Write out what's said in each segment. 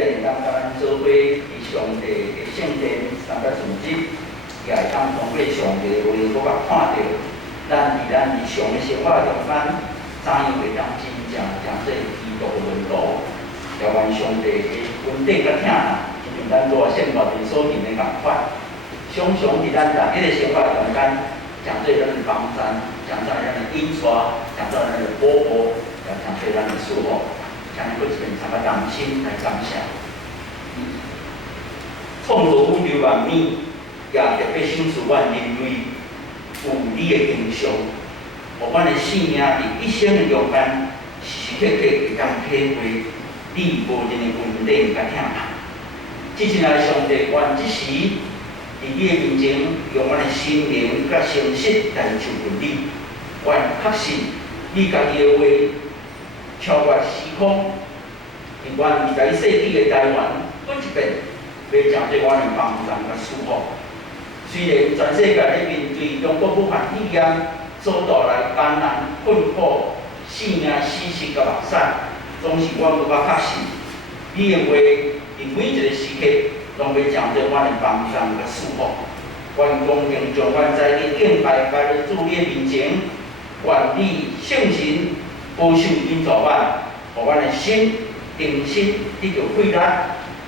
便当甲咱做伙伫上帝的圣殿参加崇祭，也会当通过上帝的话，搁甲看到咱日常的生活中间，怎样会当真正做基督的门徒，也愿上帝的恩典甲疼爱，就像咱大圣大人所言的共款，常常伫咱每日的生活中间，讲做咱的帮山，讲做咱的引带，讲做咱的保护，也讲做咱的祝福。向你一遍参加同心来感谢。创造宇宙万物，也特别赏赐阮人类有你的形象，互阮的性命伫一生的中间，时时刻刻会当体会你无尽的恩典甲疼爱。即阵来，上帝愿即时伫你的面前，用阮的心灵甲诚实来求问你，愿确信你家己的话。超越时空，伫阮21世纪的台湾，每一遍要诚做阮的帮助甲祝福。虽然全世界咧面对中国武汉肺炎所带来艰难、困苦、性命死失甲目屎，总是阮搁较确信，你的话伫每一个时刻，拢要诚做阮的帮助甲祝福。愿公平将阮在你敬拜摆伫主你的面前，愿你圣神。保守因助阮，互阮的心、定心得到快乐，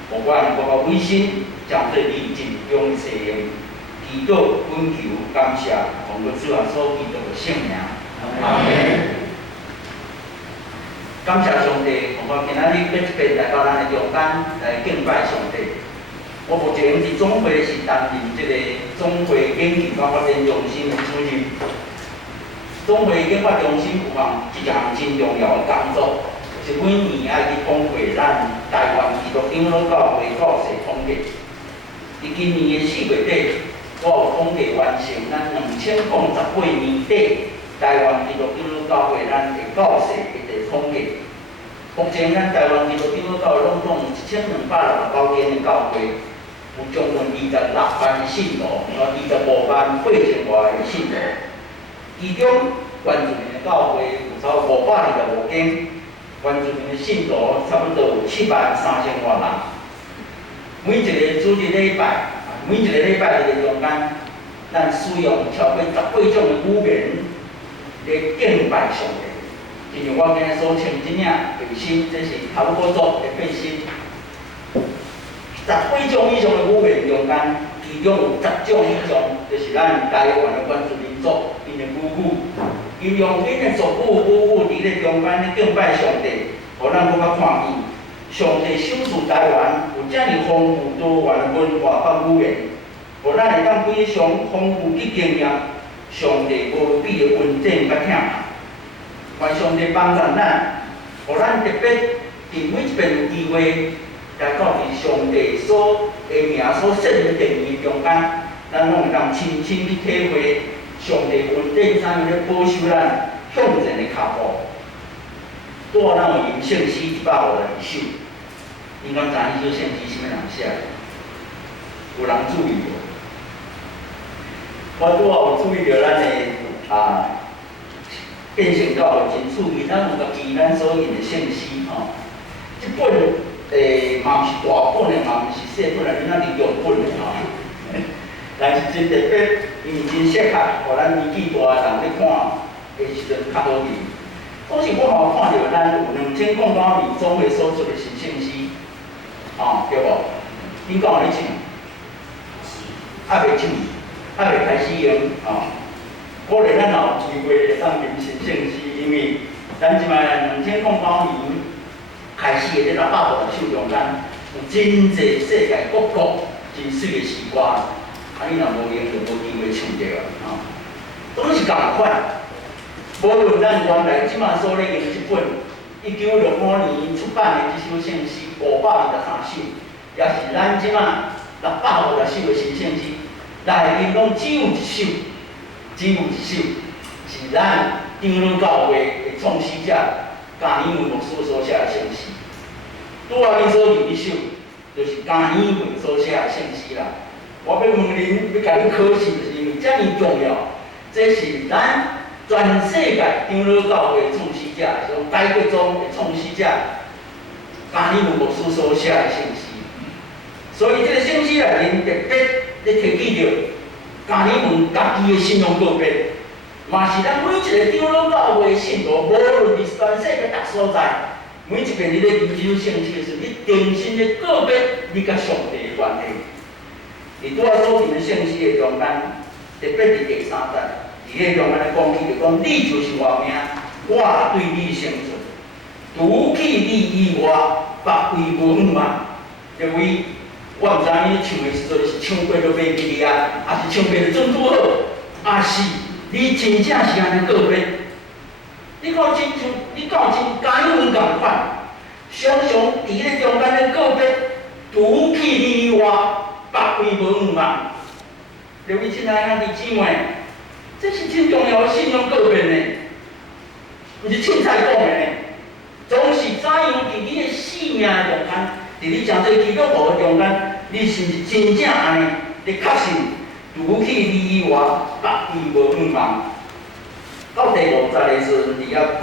互阮各个委身，将做你尽忠使用。祈祷、恳求、感谢，奉主主耶稣基督的圣名。阿门。感谢上帝，互我今仔日要一遍来到咱的中间来敬拜上帝。我目前伫总会是担任这个总会研究甲发展中心的主任。总会研发中心有一项真重要的工作，是每年爱去统计咱台湾基督长老教会故事统计。伫今年的4月底，我有统计完成咱2018年底台湾基督长老教会咱的故事的统计。目前咱台湾基督长老教会拢总有1269间的教会，有将近26万的信徒，25万8000外的信徒。其中，原住民的教会有超过525间，原住民的信徒差不多有73000外人。每一个主日礼拜，每一个礼拜日中间，咱使用超过18种的语言来敬拜上帝。就像我今日所穿这领背心，这是头骨做的背心。18种以上的语言中间，其中有10种以上，就是咱台湾的原住民族。因的母语，因用因的族母语伫咧中间咧敬拜上帝，互咱搁较看见上帝赏赐台湾有遮尔丰富多元的文化甲语言，互咱会当非常丰富去经验上帝无比的恩典甲疼爱。愿上帝帮助咱，互咱特别伫每一遍有机会来到伫上帝所的名所设的定义中间，咱拢会当亲身去体会。上帝恩典怎样咧保守咱向前的脚步？带咱有吟圣诗152首，你敢知影迄首圣诗啥物人写的？有人注意无？我拄仔有注意到咱的变成教会真注意，咱有家己咱所吟的圣诗吼。即本嘛毋是大本的，嘛毋是细本的，你那是中本的吼。但是真特别，因为真适合，互咱年纪大的人咧看的时阵较好念。当时我嘛有看到咱有2009年总会所出的新圣诗，对无？恁敢有咧唱？还袂唱，还袂开始用可能咱有机会会当念新圣诗，因为咱即摆2009年开始的这650首中间，有真侪世界各国真水的诗歌。你若无用，就无机会唱着啊！拢是共款，无论咱原来即马所咧用即本1965年出版的即首圣诗523首，也是咱即马650首的新圣诗，内面拢只有一首，是咱长老教会的创始者加尼文牧师所写的圣诗。拄仔恁所念一首，就是加尼文所写的圣诗啦。我要问恁，要甲恁考试，就是因为遮尔重要。这是咱全世界长老教会的创始者，是讲解决中的创始者加里文牧师所写的圣诗。所以这个圣诗内面特别咧提起着加里文家己的信仰告别，嘛是咱每一个长老教会的信徒，无论是全世界各所在，每一遍你咧研究圣诗的时候，你真心咧告别你甲上帝的关系。伫拄仔所念的圣诗的中间，特别伫第3节，伫迄中间咧讲起，就讲你就是我名，我对你生存，除去你以外，别位无五万。因为我毋知影你唱的时阵是唱过了袂记哩啊，还是唱过了准拄好，还是你真正是安尼告别？你看真像，你讲真加里文共款，常常伫迄中间咧告别，除去你以外。别位无五万，各位亲爱的姊妹，这是真重要的信仰告别呢，毋是凊彩讲的呢。总是怎样伫你的生命中间，伫你诚侪基督徒的中间，你是毋是真正安尼？你确信除去你以外，别位无五万。到第5节的时阵，伫遐讲，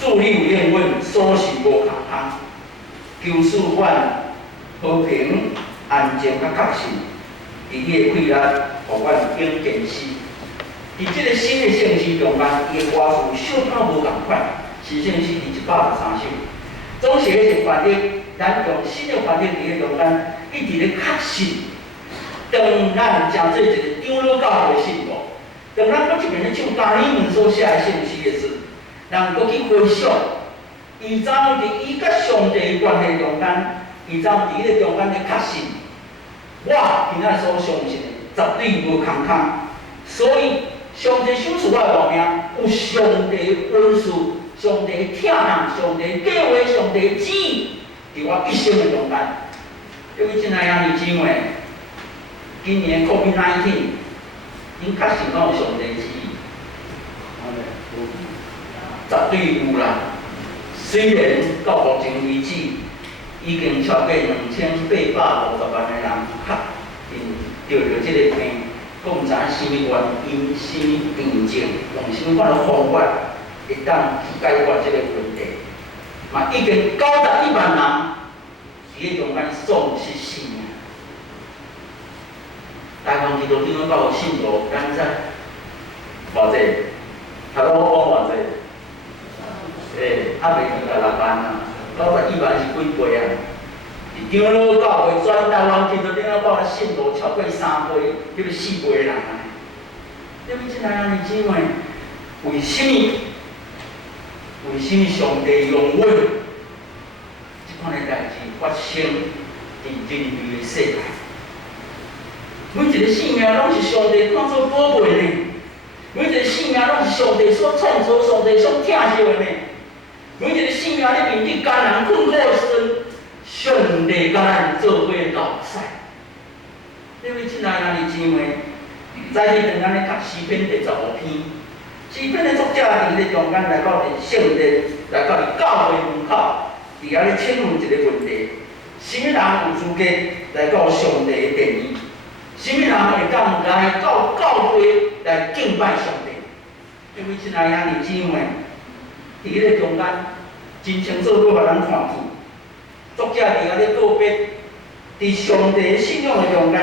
主你有应阮，所是无空空，求使阮。和平、安静、甲确信，伫你的气力，互阮永坚持。伫即个新的圣诗中间，伊的歌词小可无共款，新圣诗伫113首，总是迄个翻译，咱用新的翻译伫迄中间，一直咧确信，当咱诚做一个长老教会的信徒，当咱搁一边咧唱加里文所写的圣诗的时，咱搁去回想，伊怎样伫伊甲上帝的关系中间。伊怎伫迄个中间咧确信，我今仔所相信的绝对无空空。所以上帝赏赐我的命，有上帝的恩赐、上帝的疼爱、上帝的计划、上帝的旨意，伫我一生的中间。各位亲爱的兄弟姊妹，今年 COVID-19， 恁确信敢有上帝的旨意？绝对有啦。虽然到目前为止，已经超过2850万的人确认得着这个病，佫毋知影什么原因、什么病症，用什么款的方法会当去解决这个问题。嘛，已经91万人伫咧中间丧失性命。台湾基督长老教会信徒，敢知偌济？头拄我讲偌济？袂去到6万啊。91万是几倍啊？伫长老教会全台湾基督长老教会信徒超过3倍，叫做4倍的人啊！你们亲爱的姊妹，为什么？为什么上帝容忍这款的代志发生伫人类的世界？每一个性命拢是上帝看作宝贝呢，每一个性命拢是上帝所创造、上帝所疼惜的呢。每一个性命咧面对艰难困苦的时阵，上帝甲咱做伙老师。各位亲爱的姊妹，在迄段咱咧读诗篇第15篇，诗篇的作者伫咧中间来到伫圣殿，来到伫教会门口，伫遐咧请问一个问题：什么人有资格来到上帝的殿宇？什么人会当来到教会来敬拜上帝？各位亲爱的姊妹。伫迄个中间，真清楚要互咱看见，作者伫遐咧告别，伫上帝的信仰的中间，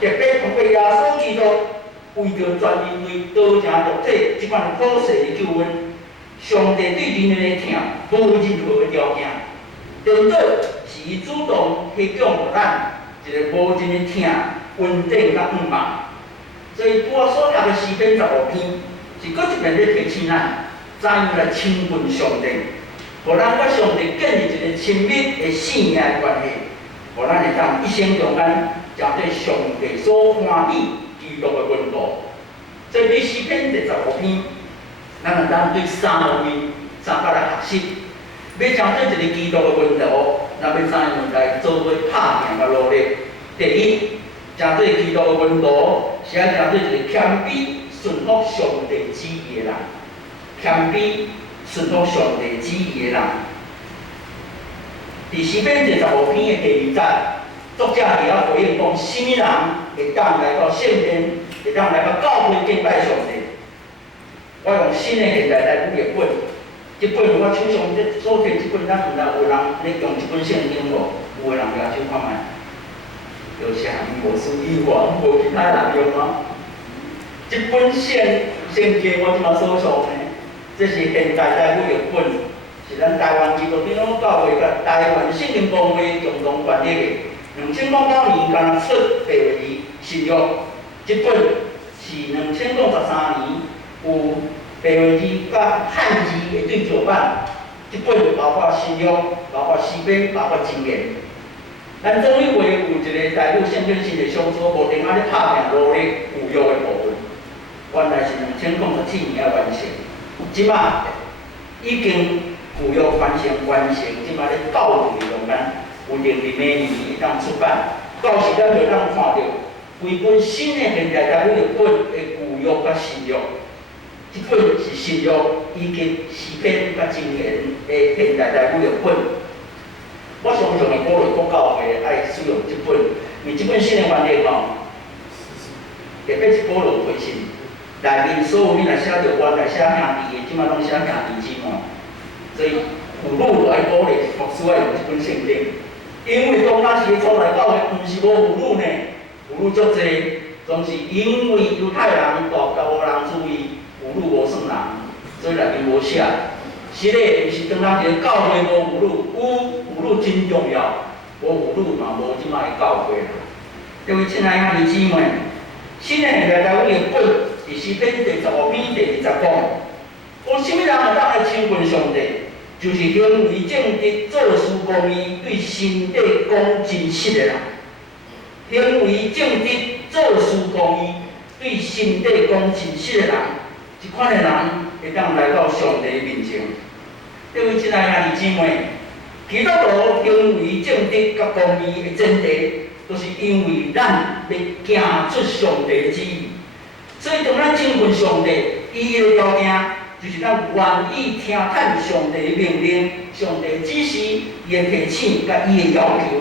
特别通过耶稣基督为着全人类道成肉体即款普世的救恩，上帝对人类的疼无任何的条件，颠倒是伊主动提供互咱一个无尽的疼、稳定甲五万。所以拄仔所读的诗篇15篇，是搁一遍咧提醒咱。怎样来亲近上帝，互咱甲上帝建立一个亲密的信命的关系，互咱会当一生中间诚对上帝所欢喜基督的温度。所以伫诗篇第15篇，咱会当对3方面、3角来学习，要诚对一个基督的温度，咱要怎样来做伙拍拼甲努力？第一，诚对基督的温度，是要诚对一个谦卑、顺服上帝旨意的人。谦卑、顺服上帝旨意的人，伫诗篇第15篇的第2节，作者伫遐回应讲：什么人会当来到圣殿，会当来到教会敬拜上帝？我用新的现代台语译本，即本我手上所摕即本，咱毋知有人咧用即本圣经无？有诶人举手看卖，有啥伊无属于我，无其他人用吗？即本圣经我即马所创诶，这是现代台语译本，是咱台湾基督长老教会甲台湾圣经公会共同管理诶。2009年刚出第二新约，即本是2013年有第二甲汉字的对照版，即本包括新约、包括诗篇、包括箴言。咱总以为有一个台语圣经新的小组，无停啊咧拍拼努力有约的部分，原来是2007年完成，即马已经有约完成，即马咧教育中间。有定伫明年会当出版，到时咱就当看到规本新的现代台语译本的旧约甲新约，即本是新约以及诗篇甲箴言的现代台语译本。我常常会鼓励各教会爱使用即本，因为即本新的翻译吼，特别是保罗回信，内面所有你若写着原来写兄弟的，即马拢写兄弟姊妹，所以有路来鼓励牧师爱用即本圣经。因为当咱是初来教会，毋是无妇女呢，妇女足济，总是因为犹太人大甲无人注意，妇女无算人，所以内面无写。是咧，毋是当咱一个教会无妇女，有妇女真重要，无妇女嘛无即摆的教会啦。各位亲爱的兄弟姊妹，新的现代台语译本伫诗篇第15篇第20讲，讲什么人会当来亲近上帝？就是行为正直、做事公义、对身体讲真实的人。行为正直、做事公义、对身体讲真实的人，即款的人会当来到上帝面前。各位亲爱的兄弟姊妹，基督徒行为正直甲公义的前提，都是因为咱要行出上帝的旨意。所以，当咱亲近上帝，伊的条件。就是咱愿意听从上帝的命令、上帝的指示、伊的提醒甲伊的要求。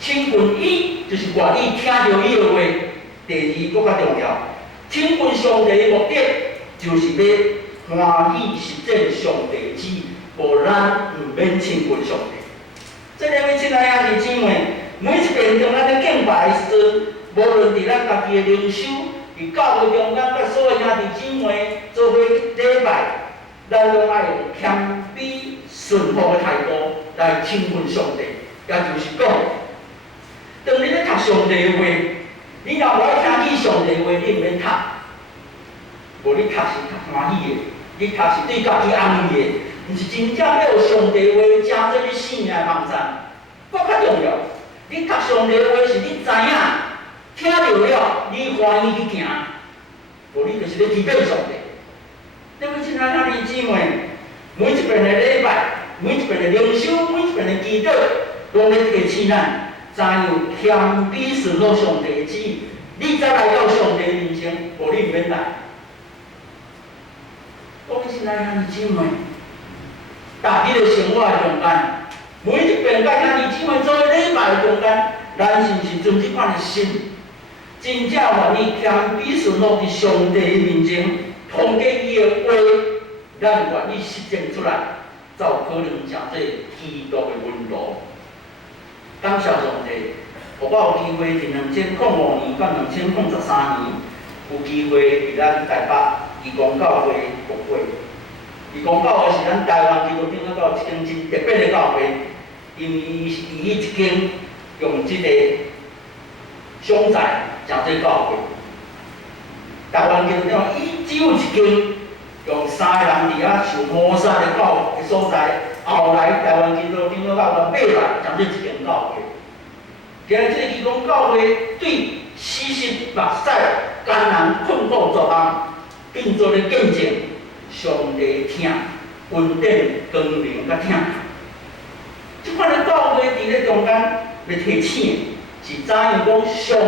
亲近伊就是愿意听到伊的话。第二，搁较重要，亲近上帝的目的就是要欢喜实践上帝的旨意，无咱毋免亲近上帝。这两位亲爱的姊妹，每一遍当咱咧敬拜的时阵，无论伫咱家己的灵修。伫教会中间，甲所有兄弟姊妹做伙礼拜，咱拢爱用谦卑顺服的态度来亲近上帝。也就是讲，当你咧读上帝的话，你若无爱听见上帝的话，你毋免读。无你读是读欢喜的，你读是对家己安慰的，毋是真正要有上帝的话加做你生命的网站。搁较重要，你读上帝的话是你知影。听到了，你欢喜去行，无你就是咧批评上帝。各位亲爱的兄弟姊妹，每一遍的礼拜，每一遍的灵修，每一遍的祈祷，拢咧提醒咱，怎样谦卑顺服上帝的旨意，你才来到上帝面前，无你毋免来。各位亲爱的兄弟姊妹，大家的生活中间，每一遍甲兄弟姊妹做礼拜中间，咱是毋是存即款的心？真正愿意谦卑顺服伫上帝面前，通过伊的话，咱愿意实践出来，才有可能成做基督的温度。感谢上帝，互我有机会伫2005年到2013年，有机会伫咱台北义工教会服会。义工教会是咱台湾基督长老教一间真特别的教会，因为伊一间用即个所在。诚济教会，台湾基督长伊只有一间用3个人伫遐受摩擦的教的所在，后来台湾基督长老教会买来，诚济一间教会。今日这个基督教会对死心目屎、艰难困苦作案，变做咧见证上帝听、稳定、光明甲听。即款的教会伫咧中间要提醒。是怎样讲？上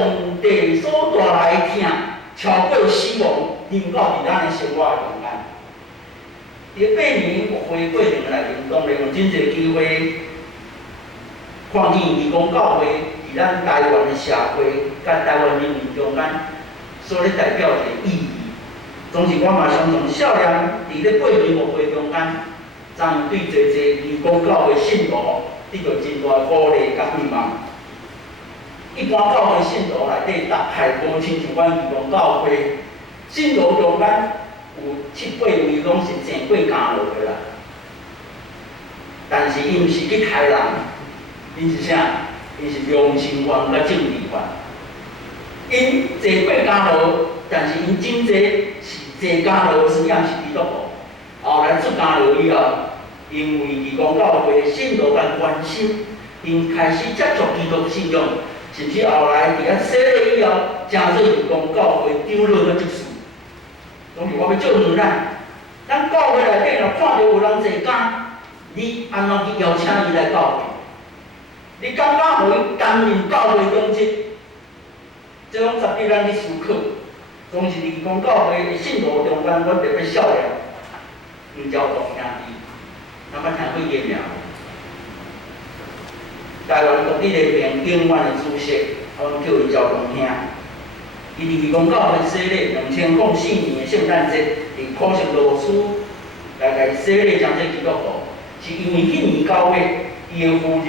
帝所带来的疼，超过死亡，临到伫咱的生活的中间。伫8年复会过程内面，当然有真侪机会，看见义工教会伫咱台湾的社会、甲台湾人民中间所咧代表的意义。总是我嘛常常少年伫咧8年复会中间，咱对义工教会信徒得到真大鼓励甲希望。一般教会信徒内底，大概无亲像阮义工教会信徒中间有7、8位拢是正过家路的啦。但是因是去害人，因是啥？因是良心犯甲政治犯。因坐过家路，但是因真济是坐家路虽然是基督徒，后来出家路以后，因为义工教会信徒甲关心，因开始接触基督信仰。甚至后来伫遐洗礼以后，真做义工教会长老个职事。拢是我要做两咱，咱教会内底若看到有人坐监，你安怎去邀请伊来教会？你感觉互伊担任教会中职？这拢值得咱去思考。总是义工教会的信徒中间，我特别少年，黄昭东兄弟，咱捌听过伊名？台湾独立联盟永远的主席，我们叫伊昭东兄。伊伫义工教会洗礼，2004年的圣诞节，伫考城罗斯来洗礼，将做基督徒，是因为迄年9月，伊的夫人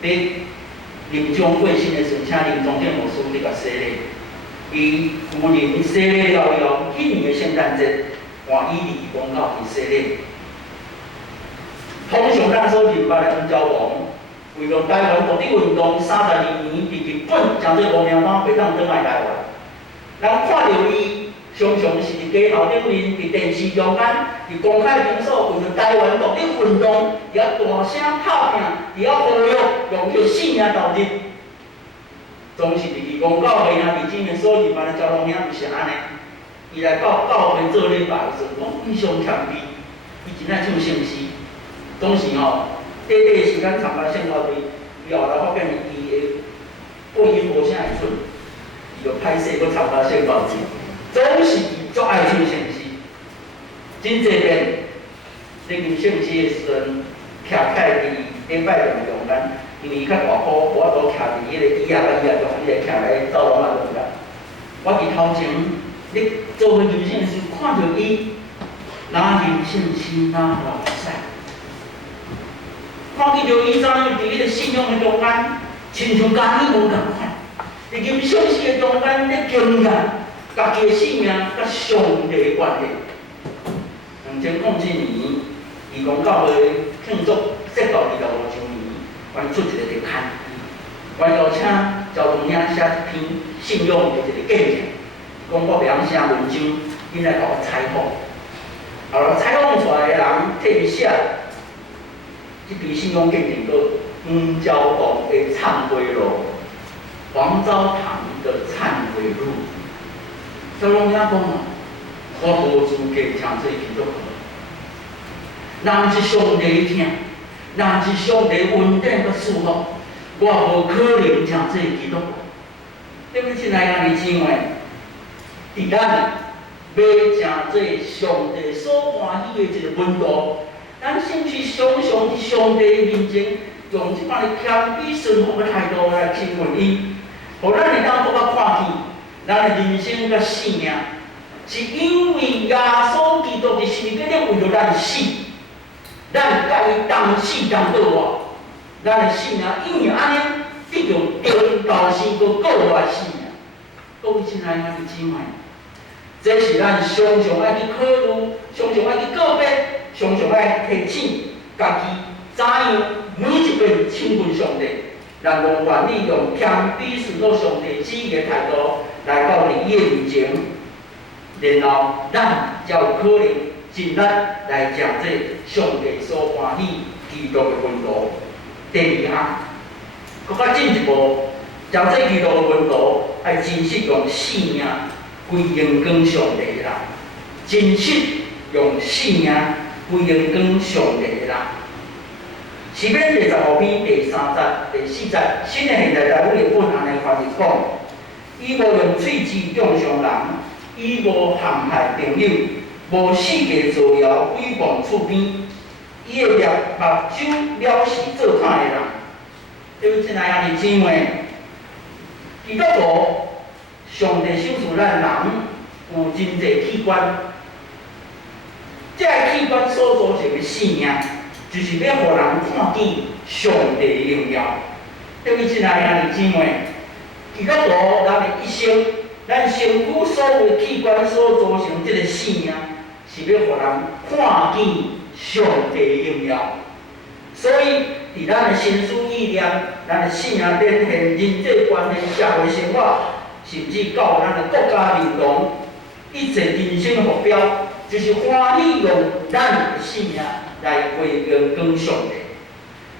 伫临终过身的时阵，请林中正牧师伫甲洗礼。伊夫人洗礼了以后，迄年的圣诞节，换伊伫义工教会洗礼。通常咱所明白的黄昭王。为着台湾独立运动32年，伫日本将做无名单，袂当转来台湾。人看到伊，常常是伫街头顶面、伫电视中间、伫公开场所，为着台湾独立运动，伫遐大声拍拼，伫遐呼吁，用迄性命投入。总是伫义工教会兄弟姊妹所认办的交通兄就是安尼。伊来到教会做礼拜的时阵，讲非常谦卑，伊真爱唱圣诗，总是吼。短短的时间参加圣道会，以后来发现伊的播音无啥会准，伊就歹势搁参加圣道会。总是伊足爱唱圣诗，真济遍。咧念圣诗的时阵，徛在伫礼拜六中间，因为伊较大颗，我都徛伫迄个椅仔甲椅仔中，伊就徛咧走廊啊中间。我伫头前咧做伙念圣的时候，看到伊哪念圣诗哪老师。看见着伊怎样伫迄个信仰的中间，亲像家己无共款。伫吟圣诗的中间咧经验家己的生命甲上帝的关系。2007年，义工教会庆祝set到25周年，阮出一个特刊，阮邀请交通兄写一篇信仰的一个见证，讲我袂晓写文章，因来甲我采访。后来采访出来的人替伊写。这篇信仰见证个黄昭东的忏悔录，黄昭堂的忏悔录。小龙兄讲啊，我无资格讲这基督徒，人是上帝听，人是上帝恩典个祝福，我无可能讲这基督徒。对不起，亲爱的姊妹，伫咱要讲这上帝所欢喜的一个温度。咱先去常常伫上帝面前，用即款的谦卑顺服的态度来亲近伊，互咱会当搁较看见，咱的人生甲性命，是因为耶稣基督伫十字架咧为着咱死，咱甲伊同死同倒活，咱的性命因为安尼得着中道生搁过活性命。各位亲爱的姊妹，这是咱常常爱去考虑，常常爱去告别。常常爱提醒家己，怎样每一遍亲近上帝，咱拢愿意用谦卑顺服上帝旨意的态度来到伊的面前，然后咱才有可能尽力来讲这上帝所欢喜基督的温度。第二项，搁较进一步，将这基督的温度，爱真实用性命归荣光上帝的人，真实用性命。归荣光上帝的人，诗篇第15篇第3节、第4节，新的现代台语的本安尼翻译讲：伊无用喙齿中伤人，伊无陷害朋友，无四界造谣诽谤厝边，伊的目睭了是做歹的人。对不起，亲爱的姊妹，基督徒，上帝赏赐咱人有真济器官。这个器官所组成的性命，就是要互人看见上帝的荣耀。对于亲爱的兄弟姊妹，基督徒咱的一生，咱身躯所有器官所组成这个性命，是要互人看见上帝的荣耀。所以，伫咱的心思意念、咱的信仰变现、人际关系、社会生活，甚至到咱的国家认同，一切人生的目标，就是欢喜用咱的性命来归荣光上帝。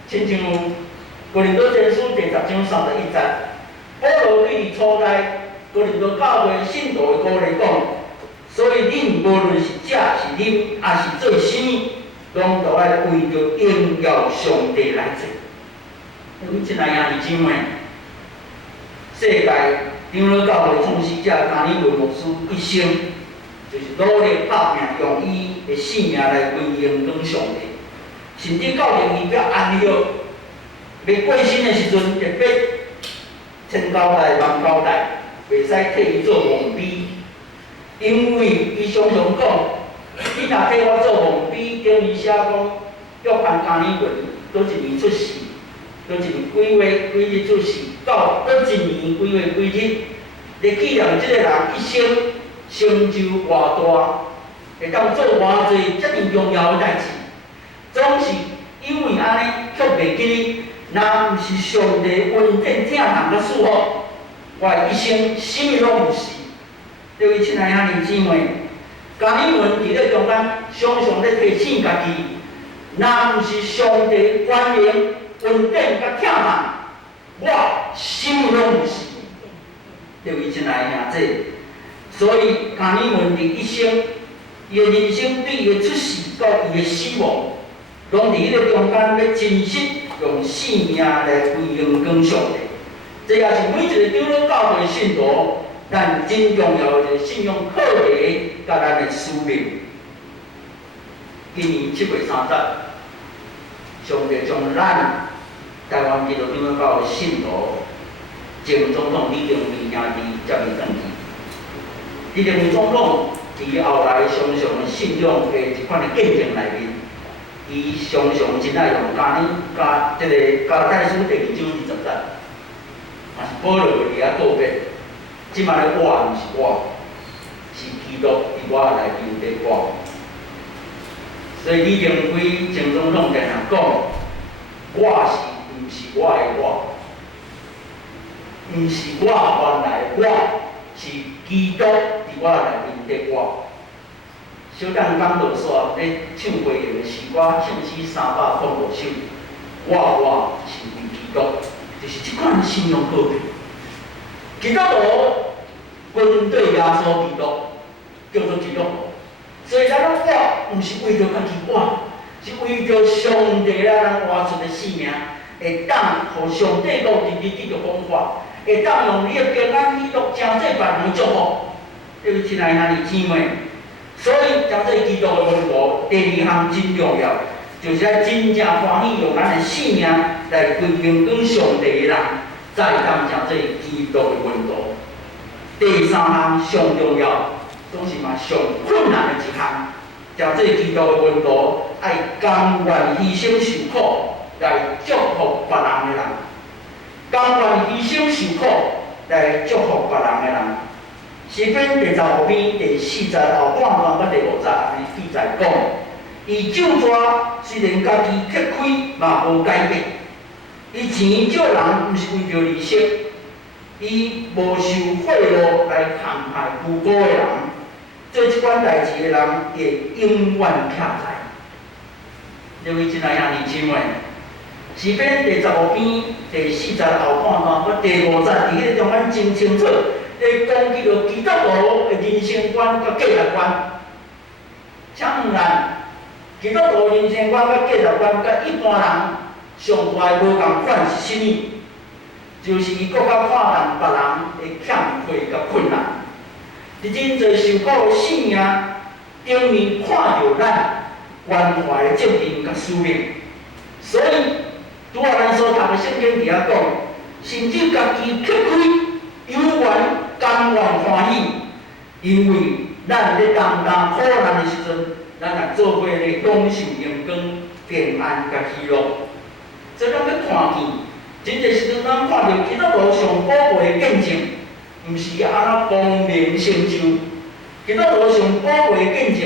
亲像《哥林多前书》第10章31节，保罗对伫初代哥林多教会信徒的鼓励讲：所以恁无论是食是啉，还是做甚物，拢都爱为着荣耀上帝来做。阮亲爱兄弟姊妹，世界长老教会创始者加尔文牧师一生，就是努力拍拼，用伊的性命来归荣光上帝。甚至到着伊要安息、要过身的时阵，特别千交代万交代，袂使替伊做皇帝，因为伊常常讲。你若替我做皇帝，等于写讲，约翰加尔文倒一年出世，倒一年几月几日出世，到倒一年几月几日，来纪念这个人一生成就偌大，会当做偌济遮尔重要的代志，总是因为安尼却袂记哩，若毋是上帝恩典疼人甲赐福，我的一生什么拢毋是。各位亲爱兄弟姊妹。加尔文伫咧中间常常咧提醒家己，若毋是上帝关联、恩典甲疼人，我什么拢毋是。各位亲爱的兄弟，所以加尔文伫一生，伊的人生对伊的出世到伊的死亡，拢伫迄个中间要真实用性命来归荣光上帝。这也是每一个长老教会的信徒。咱真重要的信用课题，甲咱的使命。今年7月30日，上帝将咱台湾基督长老教会信徒前总统李登辉兄弟接伊转去。李登辉总统伫后来常常信仰的一款的见证内面，伊常常真爱用加泰书第2章20节，也是保罗伫遐告别。即摆的我毋是我，是基督伫我内面的我。所以李登辉前总统常常讲，我是毋是我的我，毋是我原来的我，是基督伫我内面的我。小等讲道煞咧唱歌的诗歌，唱诗305首，我是为基督，就是即款的信仰告别。基督徒跟对耶稣基督叫做基督徒，所以咱讲我，毋是为着家己我，是为着上帝咱活出的性命，会当互上帝国日日得到光华，会当用你的平安喜乐，真济别人的祝福。各位亲爱兄弟姊妹，所以真济基督的门徒，第2项真重要，就是要真正欢喜用咱的性命来归荣光上帝的人。再当将这基督的温度。第3项上重要，总是嘛上困难的一项，将这基督的温度，爱甘愿牺牲受苦来祝福别人的人，甘愿牺牲受苦来祝福别人的人。诗篇第15篇第40后半段到第50安尼记载讲，伊咒抓虽然家己揭开，嘛无改变。伊钱借人，毋是为着利息，伊无受贿赂来陷害无辜的人，做即款代志的人会永远徛在。各位亲爱兄弟姊妹，诗篇第15篇第40后半段到第50，伫迄个中间真清楚，咧讲起着基督徒的人生观甲价值观。请问咱，基督徒人生观甲价值观甲一般人上大无共款是甚物？就是伊搁较看重别人的欠亏甲困难，伫真侪受苦的性命顶面看着咱关怀的责任甲使命。所以，拄仔咱所读的圣经伫遐讲，甚至家己揭开，有缘甘愿欢喜，因为咱咧担当苦难的时阵，咱来做伙咧恭寿阳光、平安甲喜乐。所以咱要看见，真侪时阵咱看到基督徒上宝贵的见证，毋是安那功名成就。基督徒上宝贵的见证，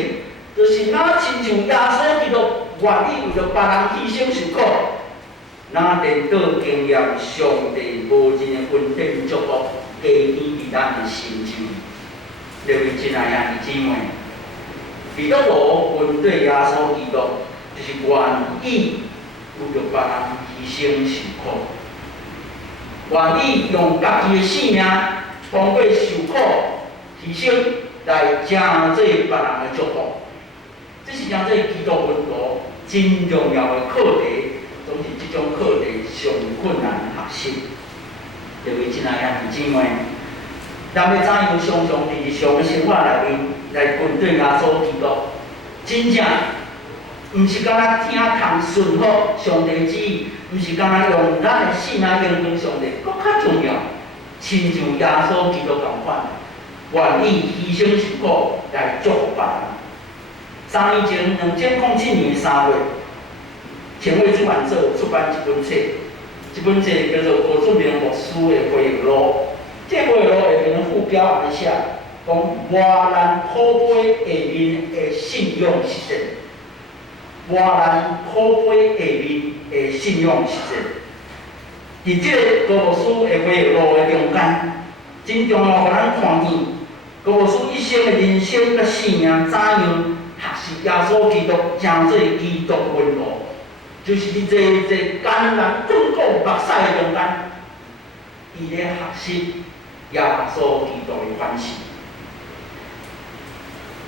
就是咱亲像耶稣基督愿意为着别人牺牲受苦，咱连到经验上帝无尽的恩典祝福，加添伫咱的心上。各位亲爱的姊妹，基督徒面对耶稣基督，就是愿意为着别人牺牲受苦，愿意用家己的性命通过受苦牺牲来成就别人的祝福。这是成做基督门徒真重要的课题，总是这种课题上困难学习。各位亲爱的姊妹，咱要怎样常常伫日常的生活内面来面对耶稣基督？真正毋是干那听从顺服上帝旨意，毋是干那用咱的性命应用上帝，搁较重要。亲像耶稣基督同款，愿意牺牲受苦来祝福别人。3年前，2007年3月，前卫出版社出版一本册，这本册叫做郭俊明牧师的回忆录。这回忆录下面的副标安尼写，讲磨难苦悲下面的信仰实践。磨难苦悲下面的信仰实践。伫这个郭牧师的回忆录的中间，真重要，互咱看见郭牧师一生的人生甲性命怎样学习耶稣基督，成做基督门徒，就是伫这艰难困苦目屎的中间，伊咧学习耶稣基督的反省。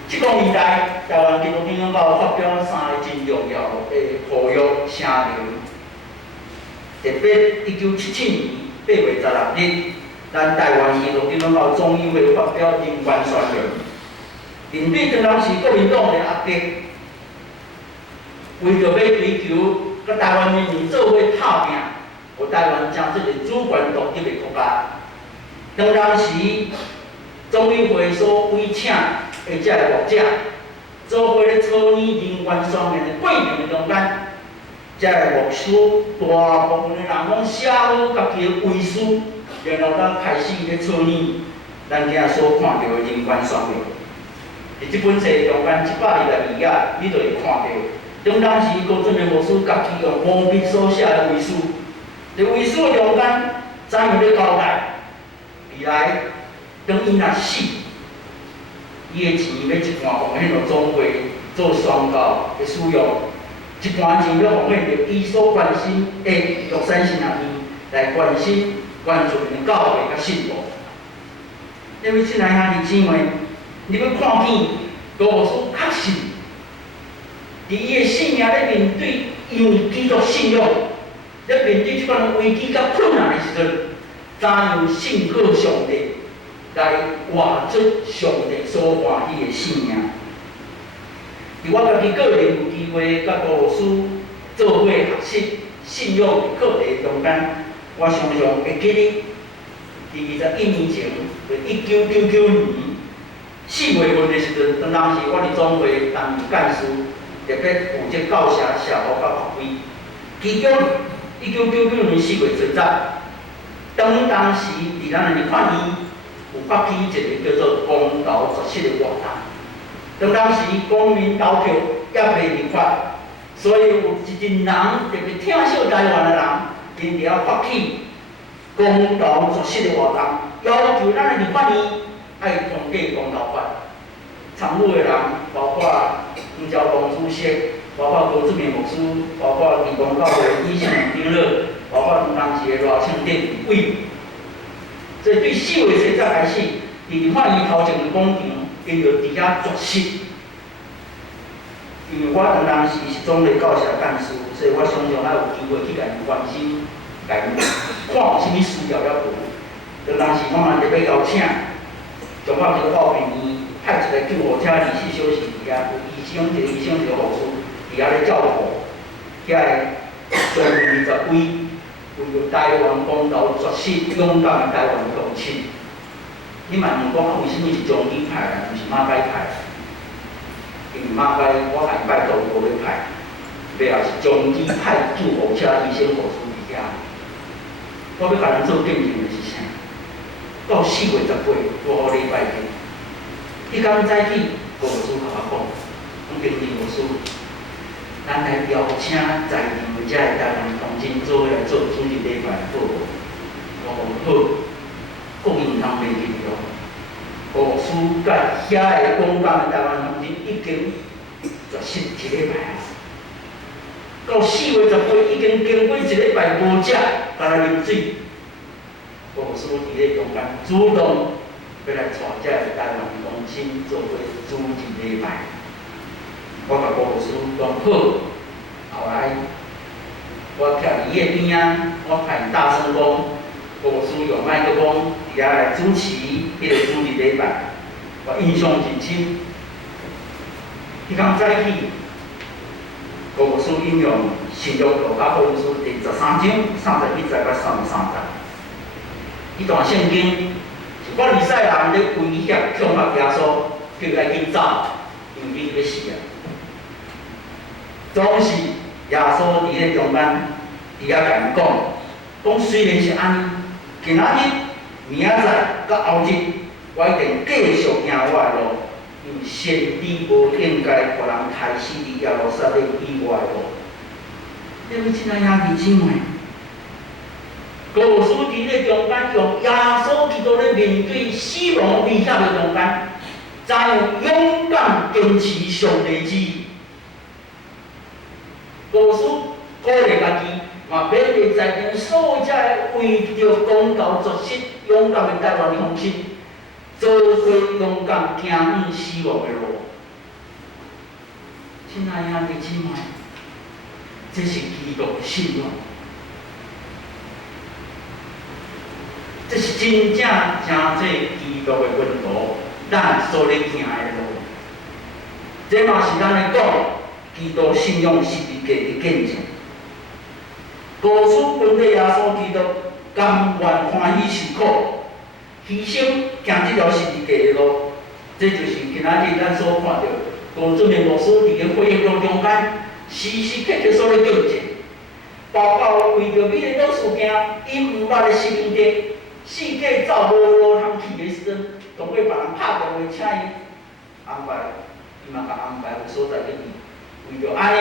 这个年代，台湾基督教发表3个真重要的呼吁声明。特别1977年8月16日，咱台湾基督教总议会发表人权宣言。面对当时国民党的压迫，为着要追求甲台湾人民做伙打拼，互台湾成做一个主权独立的国家。当时总议会所委请的这个学者，做伙咧草拟人权宣言的过程的中间，这个牧师大部分的人拢写好家己的遗书，然后咱开始咧草拟咱今仔所看到的人权宣言。伫即本册中间122页，你就会看到，当时郭俊明牧师家己用毛笔所写的遗书，伫遗书的中间，怎样咧交代？未来当伊若死，伊的钱要一半奉献到总会做宣教的使用，一半钱要奉献到伊所关心的玉山新人院来关心原住民的教会甲信徒。因为亲爱兄弟姊妹。你要看见，郭牧师确实，伫伊的性命咧面对因为基督信仰，咧面对即款危机甲困难的时阵，怎样信靠上帝，来活出上帝所欢喜的性命。伫我家己个人有机会甲郭牧师做伙学习信仰的课题中间，我常常会记得，伫21年前，就1999年。4月份的时阵，当时我伫总会担任干事，特别负责教社、社务甲法规。其中1999年4月1日，当时伫咱的立法院有发起一个叫做公投绝食的活动。当时公民投票也未立法，所以有一群人特别疼惜台湾的人，因着发起公投绝食的活动，要求咱的立法院。爱通过公投法，参与的人包括黄昭东主席，包括郭志明牧师，包括地公教会医生丁乐，包括当时的罗庆典委。所以对4月1日开始，伫立法院头前的广场，因就伫遐绝食。因为我当时是总会教社干事，所以我常常还有机会去甲伊关心，甲伊看有啥物需要要无。当时我嘛特别邀请。从我这个报平院派一个救护车24小时伫遐，有医生一个医生一个护士伫遐咧照顾，遐个将近20位为着台湾公投绝食勇敢的台湾同亲。你嘛问讲为什么是中医派啊，毋是马街派？因因为马摆我下摆都无要派，尾后是将机派救护车医生护士伫遐。我要甲咱做见证的是啥？到4月10日，我礼拜天，迄天早起，郭老师甲我讲，讲经理老师，咱来邀请在场的遮个台湾同志做伙来做主日礼拜好无？我讲好，国营通袂记哦。郭老师甲遐个广东的台湾同志已经绝食1礼拜啊。到4月10日已经经过1礼拜无食，干来啉水。郭老师伫咧中间主动要来带遮个台湾同志做伙主日礼拜。我甲郭老师讲好，后来我徛伫伊个边仔，我甲伊大声讲，郭老师用麦克风伫遐来主持迄个主日礼拜，我印象真深。迄天早起，郭老师引用新约路加福音书第13章31节到33节，伊段圣经是法利赛人咧威胁恐吓耶稣，叫伊来紧走，因为伊要死啊。总是耶稣伫咧中间，伫遐甲因讲虽然是安尼，今仔日、明仔载、甲后日，我一定继续行我的路，因为先知无应该互人开始伫耶路撒冷以外的路。你要怎样兄弟姊妹？故事伫咧中间，用耶稣基督咧面对死亡威胁的中间，怎样勇敢坚持上帝旨意？故事鼓励家己，嘛勉励在场所有遮为着公道作息勇敢的台湾同志，做伙勇敢行向死亡的路。亲爱兄弟姊妹，这是基督的信仰，这是真正真做基督的温度，咱所咧行的路。这嘛是咱咧讲，基督信仰十字架的见证。故事本地耶稣基督甘愿欢喜受苦，牺牲行这条十字架的路，这就是今仔日咱所看到高准的牧师伫个会议路中间，时时刻刻所咧见证，包括为着美丽岛事件，伊毋捌的生命地，世界走无路通去的时阵，同过别人拍电话请伊安排，伊嘛甲安排有所在给伊。为着安尼，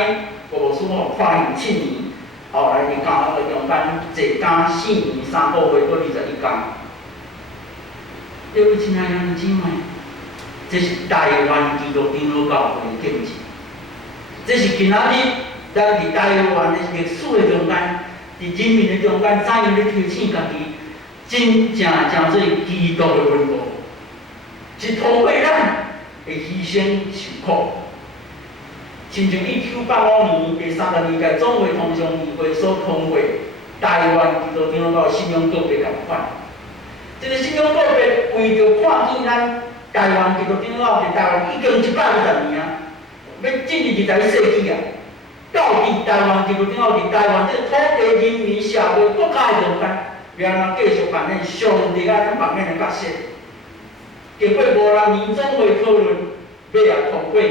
牧师我看伊7年，后来伫监狱的中间坐监4年3个月，搁21天。各位亲爱兄弟姊妹，这是台湾基督长老教会的见证。这是今仔日咱伫台湾的历史的中间，伫人民的中间，怎样咧提醒家己，真正做基督的温度，是通过咱的牺牲受苦。亲像1985年第32届总会同乡议会所通过台湾基督长老教信仰告别共款。这个信仰告别为着看见咱台湾基督长老伫台湾已经150年啊，要进入21世纪啊，到底台湾基督长老伫台湾这个土地、人民、社会、国家的中间，要安怎继续扮演上帝啊咱扮演的角色？经过50年总会讨论，要来通过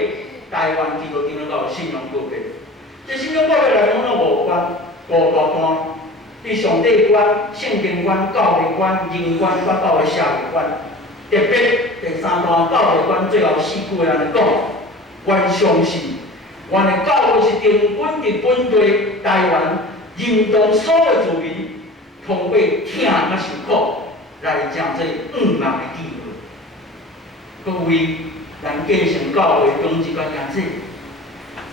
台湾基督长老信仰告别。这信仰告别内容有5关、5大段。对上帝观、圣经观、教会观、人观，甲到个社会观，特别第3段教会观最后4句安尼讲：原相信，原的教会是定本伫本地台湾认同所有族民，通过听甲受苦来成做5万的机会。各位，咱建成教会同志观兄弟，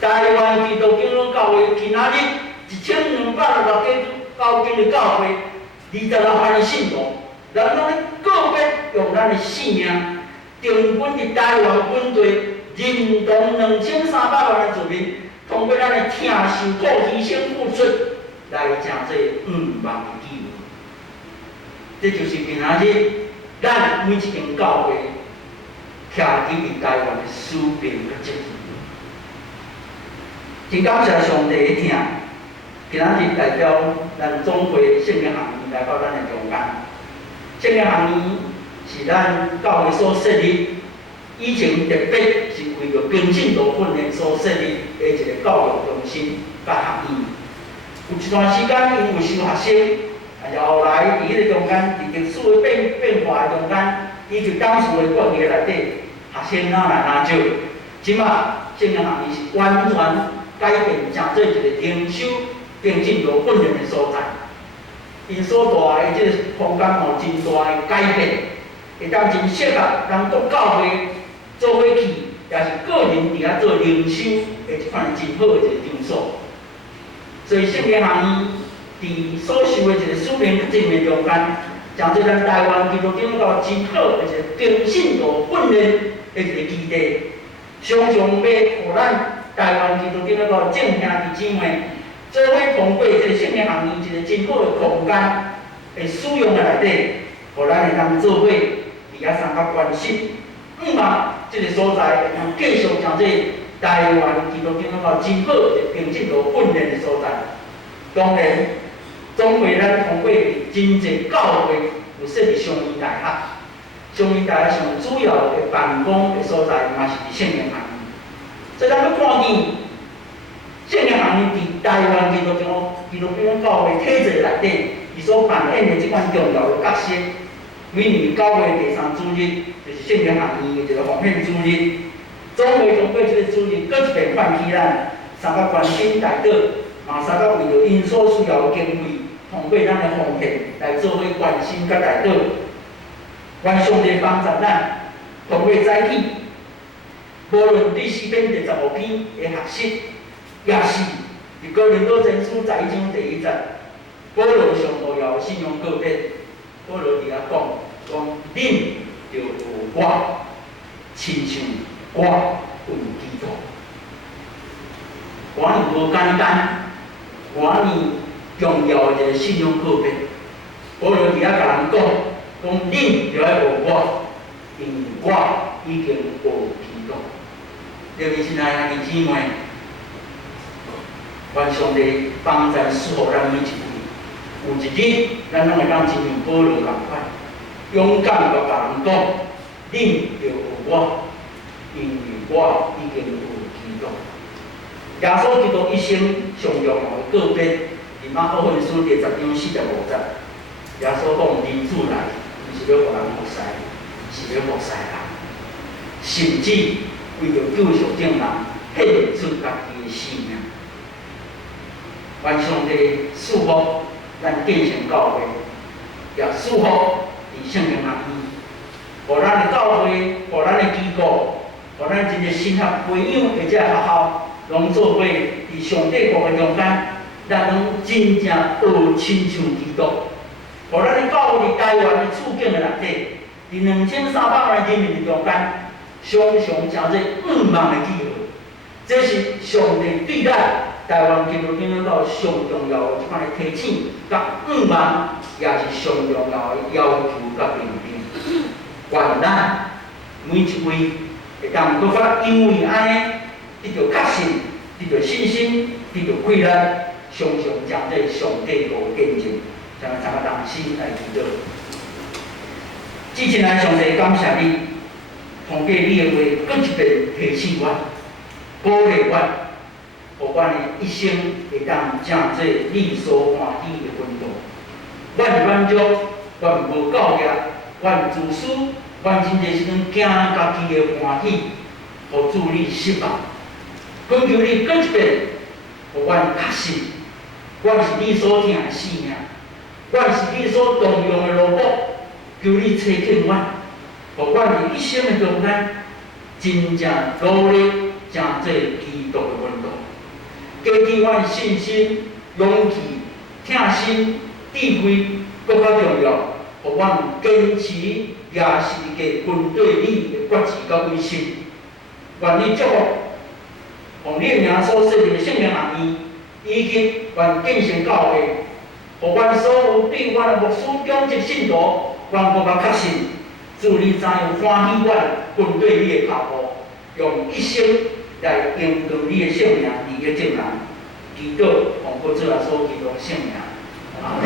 台湾基督长老教会今仔日1260个高经的教会，26万的信徒，咱拢咧个别用咱的性命，定本伫台湾本地，认同2300万的族民，通过咱的听、受苦、牺牲、付出，来成做5万的机会。这就是今仔日咱每一间教会徛伫台湾的使命甲责任。真感谢上帝的听。今仔日代表咱总会圣经行业来到咱的中间。圣经行业是咱教会所设立，以以前特别是为着平静度训练所设立的一个教育中心甲学院。有一段时间，因有收学生，但是后来伫迄个中间，伫历史的变化的中间，以及当时的国语内底，学生哪来哪少。即马圣经学院是完全改变，成做一个灵修平静度训练的所在。因所带的即个空间有真大的改变，会当真适合咱国教会做伙去，也是个人伫遐做灵修的一款真好的一个场所。所以圣经学院伫所受的一个使命责任中间，将做咱台湾基督教到真好的一个平信度训练的一个基地，常常要互咱台湾基督教到正兄弟姊妹，做伙通过这个圣经学院一个真好的空间的使用的内底，互咱会当做伙伫遐参加关心。望这个所在会当继续将这台湾基督教到真好的平静度训练的所在。当然，总为咱通过真济教会有设立商医大学，商医大学上主要的办公的所在，嘛是伫圣经学院。所以咱要看见圣经学院伫台湾基督教教会体制内底，伊所扮演的即款重要的角色。每年9月第3主日，就是圣经学院的一个奉献主日。总会通过这个主日，搁一遍唤起咱三个关心代祷，嘛三个为着因所需要的经费，通过咱的奉献来做伙关心甲代祷。愿上帝帮助咱，通过早起，无论你是编第15篇的学习，也是伫哥林多前书11章第1节，保罗上重要的信仰告白，保罗伫遐讲恁就有我，亲像我有基督。偌尔无简单，偌尔重要的一个信仰告白，保罗伫遐甲人讲恁就要学我，因为我已经学基督。特别是咱兄弟姊妹，愿上帝帮助赐福咱每一位。有一日，咱拢会当亲像保罗共款，勇敢甲人讲，恁就学我，因为我已经有基督。耶稣基督一生上重要的告白，伫马可福音书第10章45节，耶稣讲：人子来，毋是要互人服侍，是要服侍人，甚至为着救赎众人，献出家己的性命。愿上帝赐福咱建成教会，也赐福伫圣经学院，互咱的教会，互咱的机构，互咱真个新合培养或者学校，拢做伙伫上帝国的中间，咱拢真正学亲像基督。互咱的教会伫台湾的处境的内底，伫2300万人民的中间，常常诚侪五万的机会。这是上帝对咱台湾基督教到上重要的一款的提醒，甲五万也是上重要的要求甲命令。愿咱每一位会当搁发因为安尼得到确信，得到信心，得到鼓励，常常将这上帝所见证，将参加同心来祈祷。之前来上帝感谢你，通过你的话，搁一遍提醒我，鼓励我，互阮的一生会当成做你所欢喜的奋斗。阮满足，阮无够业，阮自私，阮真侪时阵惊家己的欢喜，互主你失望。恳求你搁一遍，互阮确信，阮是你所疼的性命，阮是你所重用的萝卜，求你垂听阮，互阮伫一生的中间，真正努力，成做基督的奋斗。加添阮信心、勇气、疼心、智慧，更较重要，互阮坚持也是个军队你的决志甲威信。愿你祝福，用你名所设立的圣经学院，以及愿建成教会，互阮所有对阮的牧师、讲职信徒，阮更较确信，祝你怎样欢喜阮军队你的脚步，用一生来荣耀你的圣名，你的证人。祈祷，奉靠主耶稣基督的圣名，阿门。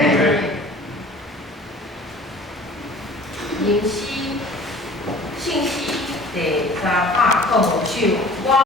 灵犀信息第3。学手，我